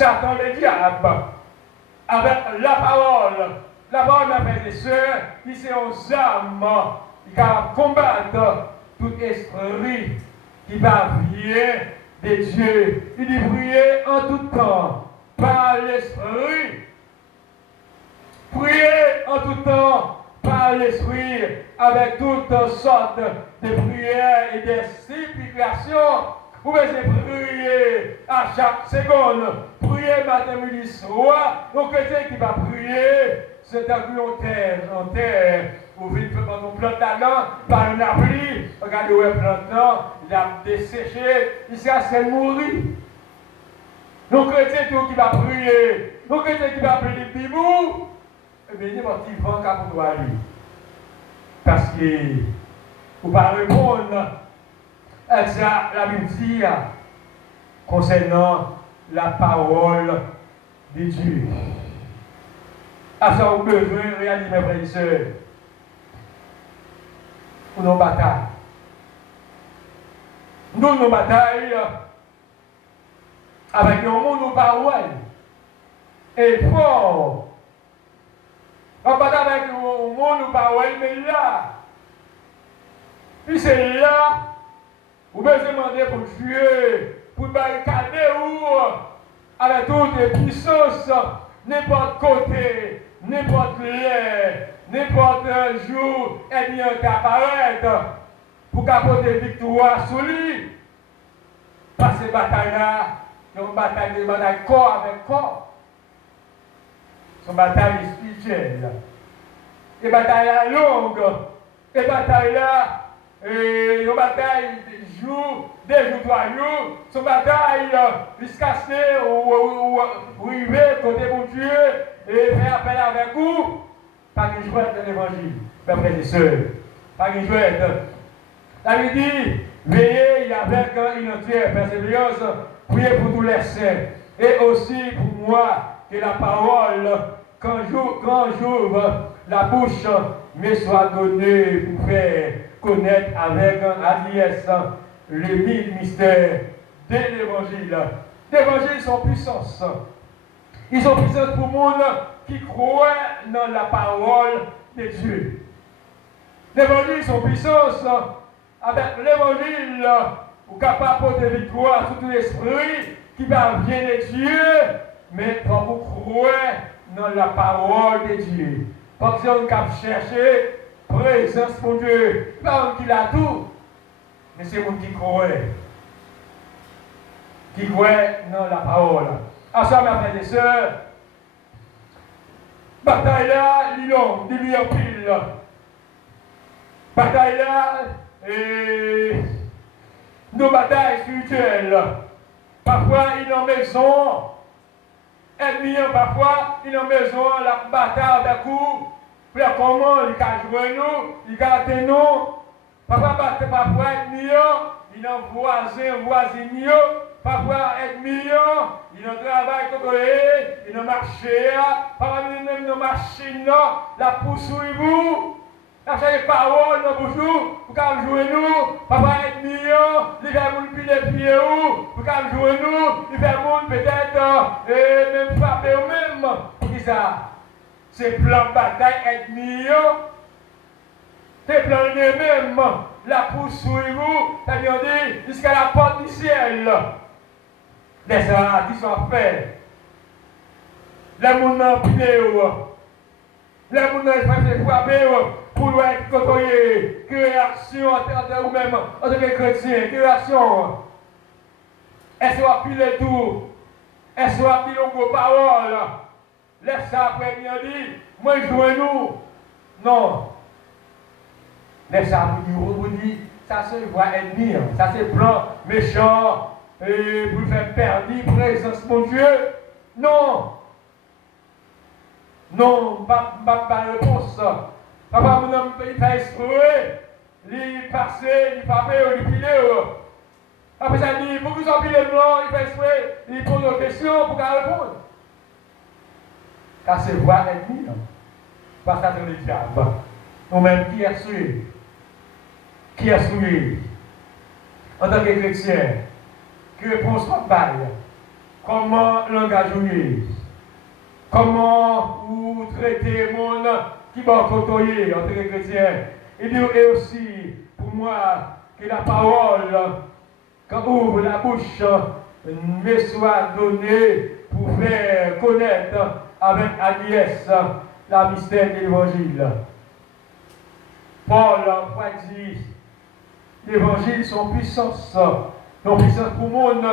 Satan, le diable, avec la parole, mes frères et sœurs, qui sont aux âmes, qui va combattre tout esprit qui va vient de Dieu. Il dit prier en tout temps par l'esprit. Priez en tout temps par l'esprit avec toutes sortes de prières et de supplications. Vous pouvez prier à chaque seconde. Prier matin, midi, soir. Donc, chrétien qui va prier, c'est un en terre. Vous venez faire ton plante là-dedans, par un abri. Regardez où est plante là, il a desséché, il s'est mourir. Donc, chrétien qui va prier, donc, chrétien qui va prier des bibous, eh bien, n'importe qui va en pour aller. Parce que vous ne pouvez pas répondre à ça, la Bible dit concernant la parole de Dieu. À ça, vous avez besoin de réaliser, mes frères et sœurs, pour nos batailles. Nous, nos batailles avec le monde, nos paroles, et fort. On bataille avec le monde, nos paroles, mais là, puis c'est là, vous pouvez demander pour Dieu, pour barricader ou avec toutes les puissances, n'importe côté, n'importe l'air, n'importe jour, et bien qu'apparaître pour capoter victoire sur lui. Parce que ces batailles-là, c'est une bataille corps avec corps. C'est une bataille spirituelle. Les batailles longues, les batailles-là, et une bataille jour, 2 jours, 3 jours, son bataille jusqu'à ce ou arriver côté mon Dieu et faire appel avec vous, pas une jouette de l'évangile, mes frères et sœurs, pas une jouette. Ça veut dire, veillez avec une entière persévérance, priez pour tous les saints, et aussi pour moi, que la parole, quand j'ouvre la bouche, me soit donnée pour faire connaître avec un alias le mystère de l'évangile. L'évangile sont puissance. Ils sont puissance pour le monde qui croit dans la parole de Dieu. L'évangile sont puissance. Avec l'évangile, vous êtes capable de porter victoire sur tout l'esprit qui va venir de Dieu, mais quand vous croyez dans la parole de Dieu. Parce qu'on va chercher présence pour Dieu. Pas qui l'a tout, mais c'est vous qui croyez. Qui croyez dans la parole. À ça, mes frères et sœurs, bataille là, l'ilon, il y a pile. Bataille là, nos batailles spirituelles. Parfois, il y a une maison, ennemi, parfois, il y a une maison, la bataille d'un coup. Puis comment il a joué nous, il a atteint nous. Parfois, ennemi, il a voisin, parfois ennemi, il a travail, il a marché, parfois même nos machines, la poursuivre vous. Lâchez les paroles dans vos jours, pour qu'elle joue nous, papa ennemi, il fait moun piler pied ou, pour qu'elle joue nous, il fait moun peut-être, même frapper ou même. Pour qui ça? C'est plan bataille ennemi, c'est plan eux-mêmes, la poursuivre, c'est-à-dire jusqu'à la porte du ciel. Les ça qui sont faits. Les moun en piler ou, les moun en frapper ou. Pour être côtoyé, création entre vous-même, en tant que chrétien, création. Est-ce qu'on pile le tout? Est-ce qu'on pile vos paroles? Laisse ça après bien dit, moi je nous. Non. Laisse ça vous dit, ça c'est voie ennemie, ça c'est plan méchant, et pour faire perdre présence mon Dieu. Non. Non, pas réponse. Papa, mon homme, il fait exprès, il passe, il frappe, il pile. Après ça, il dit, pour que vous en pile blanc, il fait exprès, il pose des questions pour qu'elle réponde. Car c'est voix ennemie, pas ça le diable. Nous-mêmes, qui est souillé? Qui est souillé? En tant que chrétien, qui répond soit bail. comment l'engager, comment vous traitez les monde qui va côtoyer entre les chrétiens. Il dit aussi, pour moi, que la parole, quand ouvre la bouche, me soit donnée pour faire connaître avec Agnès la mystère de l'évangile. Paul a dit, l'évangile sont puissance. Donc puissance pour le monde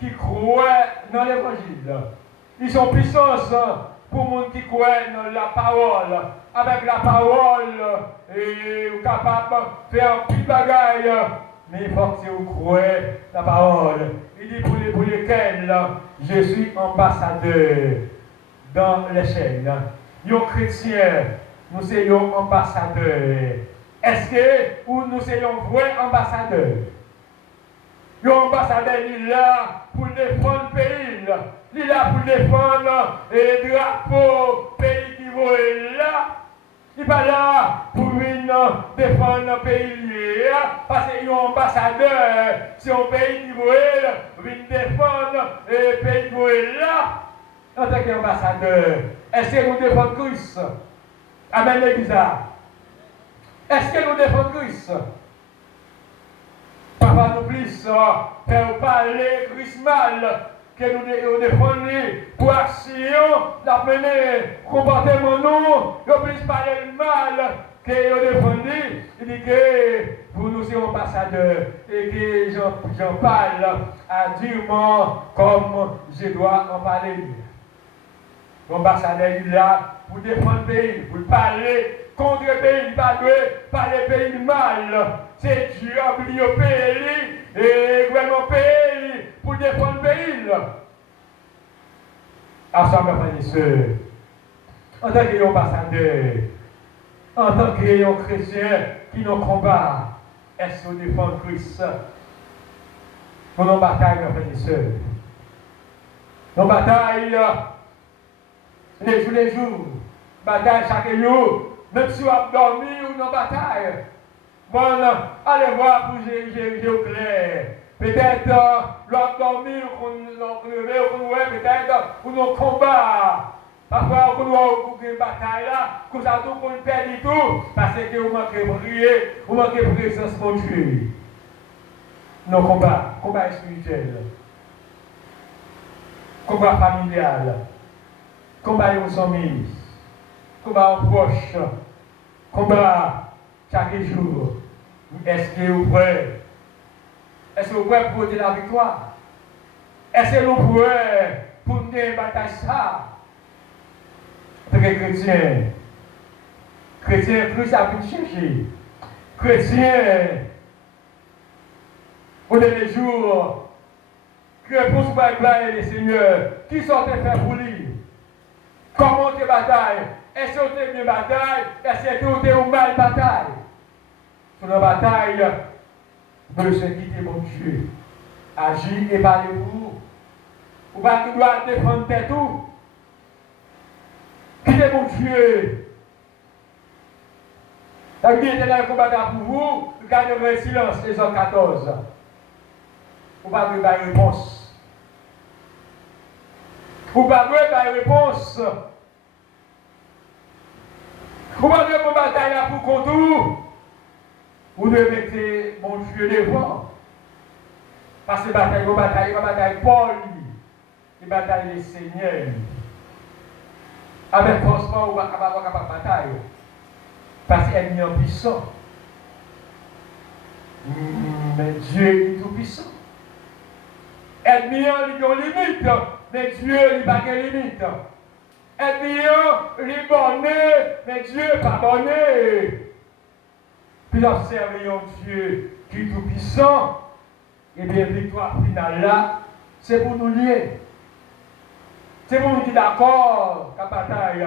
qui croit dans l'évangile. Ils sont puissance pour le monde qui croit dans la parole. Avec la parole, et vous capable de faire plus de bagaille. Mais il faut que vous croyez la parole. Il dit pour lesquels je suis ambassadeur dans les chaînes. Nous chrétiens, nous sommes ambassadeurs. Est-ce que nous sommes vrais ambassadeurs? Les ambassadeurs, il est là pour défendre le pays. Il est là pour défendre le drapeau pays qui est là. Il n'est pas là pour venir défendre le pays. Parce qu'il y a un ambassadeur. Si un pays qui vient défendre le pays qui est là, en tant qu'ambassadeur, est-ce que nous défendons Christ? Amen, l'église. Est-ce que nous défendons Christ? Papa nous plus faire parler Christ mal que nous défendons pour action, la mener comportement nous, nous plus parler mal que nous défendons. Il dit que vous nous sommes ambassadeurs et que j'en parle durement comme je dois en parler. L'ambassadeur est là pour défendre le pays, pour parler contre le pays, pas de parler le pays mal. C'est Dieu qui a oublié le pays et le gouvernement pays pour défendre le pays. Ensemble, frères et sœurs, en tant qu'ambassadeur, en tant que chrétien qui nous combat, est-ce qu'on défend Christ? Nous nous bataillons, frères et sœurs. Nous bataillons les jours, bataille chaque jour, même si on a dormi ou dans bataille. Bon, allez voir pour Jésus clair. Peut-être l'on dormi ou qu'on levé ou qu'on ouais, peut-être pour nos combats. Parfois, on a une bataille là, qu'on a tout qu'on perd du tout, parce que vous manquez de prier, vous manquez de présence de Dieu. Nos combats, combat spirituel, combat familial. Combat aux amis, combat aux proches, combat chaque jour. Est-ce que vous prêts? Est-ce que vous prêts pour la victoire? Est-ce que vous prêts pour mener bataille ça? Parce que chrétien, plus à vous chercher. Chrétien, au dernier jour, que pour se battre les seigneurs, qui sont faire pour lui? Comment tu batailles? Est-ce que tu es bien bataille? Est-ce que tu es une mal bataille? Sur la bataille, vous devez quitter mon Dieu. Agis et parlez-vous. Vous ne doit défendre tout. Quittez mon Dieu. La vie est dans le combat pour vous. Gardez le silence, les hommes 14. Vous ne pouvez pas de réponse. Vous ne pouvez pas de réponse. Vous ne devez pas batailler pour contour. Vous devez mettre mon Dieu devant. Parce que bataille, vous bataille Paul. Il bataille les seigneurs. Avec forcément, vous ne pouvez pas batailler. Parce qu'elle est puissant. Mais Dieu est tout puissant. Elle est en limite. Mais Dieu n'est pas de limite. Elle est bonne, mais Dieu n'est pas bonne. Puis observez un Dieu qui est tout puissant. Et bien, la victoire finale là, c'est pour nous lier. C'est pour nous qui d'accord qu'à bataille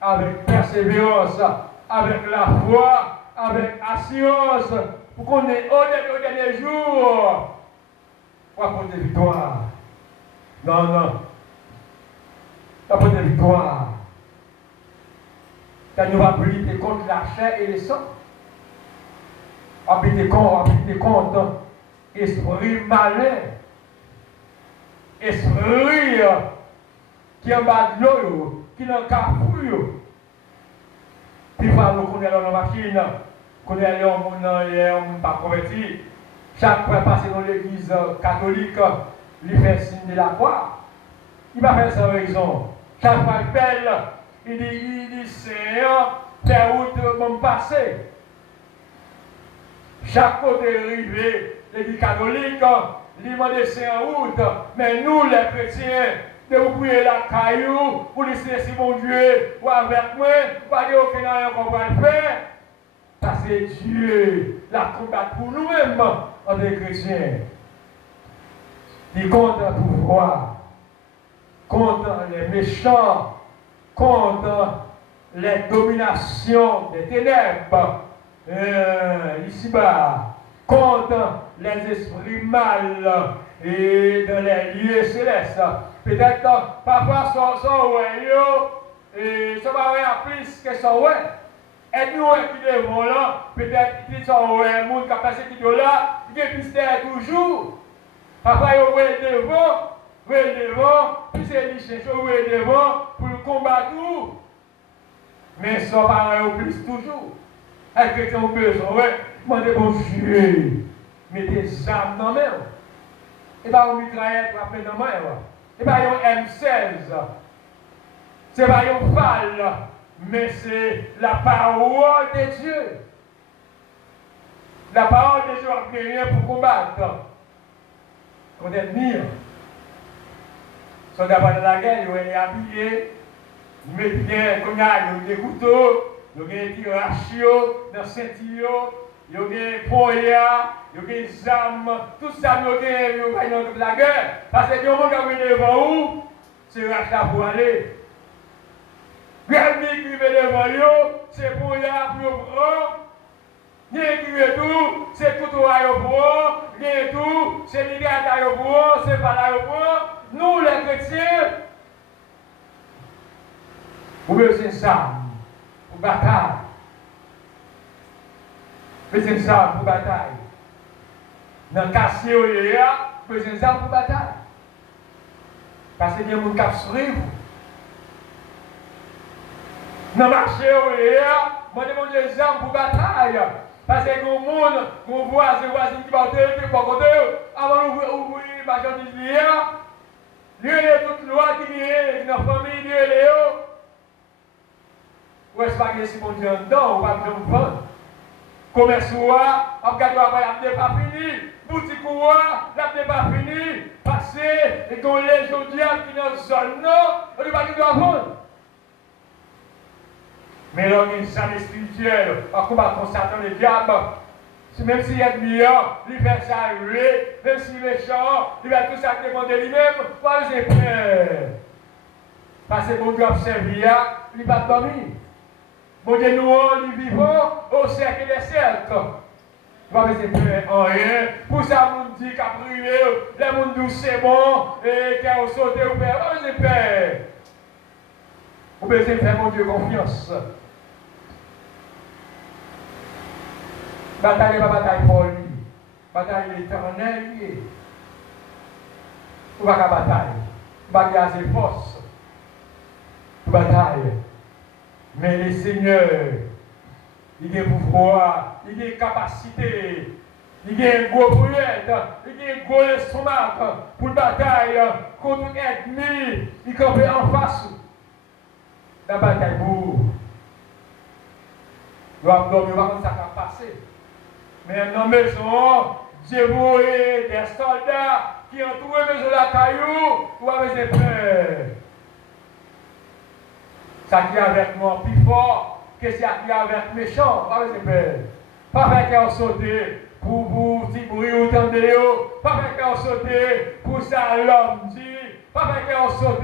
avec persévérance, avec la foi, avec assurance, pour qu'on ait au dernier jour pour apporter victoire. Non, non. Apporter victoire. Car nous va lutter contre la chair et le sang. Habiter contre esprit malin. esprit qui est en bas de l'eau, qui est dans le carrefour. Puis il faut qu'on est dans la machine, qu'on est allé en monde pas converti. Chaque fois passer dans l'église catholique, il fait signe de la croix. Il va faire sa raison. Chaque fois qu'il pèle, il dit Seigneur, faire route mon passé. Chaque côté rivé, l'église catholique, il demande c'est en route. Mais nous, les chrétiens, de vous prier la caillou, vous laisser si mon Dieu, ou avec moi, vous allez au Canada qu'on va le faire. Parce que Dieu l'a combattu pour nous-mêmes, en tant que chrétiens. Il compte le pouvoir, contre les méchants, contre les dominations des ténèbres, ici-bas, contre les esprits mal et dans les lieux célestes. Peut-être parfois son ouais, et ça va avoir plus que son ouais. Et nous qui devons là, peut-être qu'ils sont ouais, monde qui a passé qui est là, qui est toujours. Parfois ils ouais devant, puis c'est les chercher ouais devant pour le combattre. Mais ça va au plus toujours. Avec quelqu'un besoin, ouais, demandez bon Dieu, mettez des armes dans la main. Et pas une mitraillette pour appeler dans la main. Et pas un M16. C'est pas un FAL, mais c'est la parole de Dieu. La parole de Dieu a rien pour combattre. Qu'on est mire. Soldats pendant la guerre, ils sont habillés, ils mettent bien, comme il y a des couteaux. Il y a des tirachio dans le ceinture, il y a des poignards, il y a des armes, tout ça, il y a dans la guerre. Parce que le monde qui est devant vous, c'est rachat pour aller. L'ennemi qui est devant vous, c'est poignard pour prendre. Rien qui est tout, c'est couteau à prendre. Rien tout, c'est ligate à prendre, c'est pas à prendre. Nous, les chrétiens, vous besoin ça. Pour bataille. Besoin de ça pour bataille. Dans le quartier où il y a, besoin de ça pour bataille. Parce qu'il y a des gens qui suivent. Dans le marché où il y a, moi je demande des armes pour bataille. Parce que les gens, mon voisin qui va te pour côté, avant d'ouvrir les marchandises, il y a toute loi qui est dans la famille, il y a. Ou est-ce pas que si mon Dieu en dedans, ou pas besoin de vendre? Commerce ou on regarde la n'est pas fini. Boutique ou la n'est pas fini. Passer, et qu'on les gens qui dans la zone, non, on ne va pas vendre. Mais là, il y a une âme spirituelle, on combat contre Satan le diable. Même s'il y a de meilleur, il fait ça arriver, même s'il est méchant, il va tout ça demander lui-même, pas les peur. Parce que mon Dieu a servi, il va dormir. Bon Dieu, nous, nous vivons au cercle des cercles. Il va laisser peur en rien. Pour ça, on dit qu'à privé, les gens disent c'est bon, et qu'ils ont sauté au père. On va laisser peur. On peut faire mon Dieu confiance. Bataille n'est pas bataille pour lui. Bataille éternelle. On va pas bataille. On va garder force. Bataille. Mais le Seigneur, il a pouvoir, il a capacité, il a un gros brouillette, il a un gros estomac pour la bataille contre l'ennemi, il campe en face. La bataille pour. Il va dormir, il va comme ça passer. Mais dans la maison, Dieu voulait des soldats qui entourent la maison de la caillou, il va avoir peur. Ça qui est avec moi plus fort que ça qui est avec méchant. Pas de peur. Pas faire qu'elle saute pour vous, si vous entendez. Pas faire qu'elle saute pour ça l'homme dit. Pas faire qu'elle saute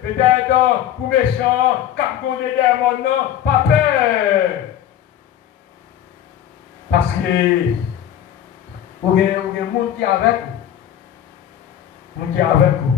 peut-être pour méchant, comme on est des non. Pas peur. Parce que vous avez un monde qui est avec vous. Monde qui est avec vous.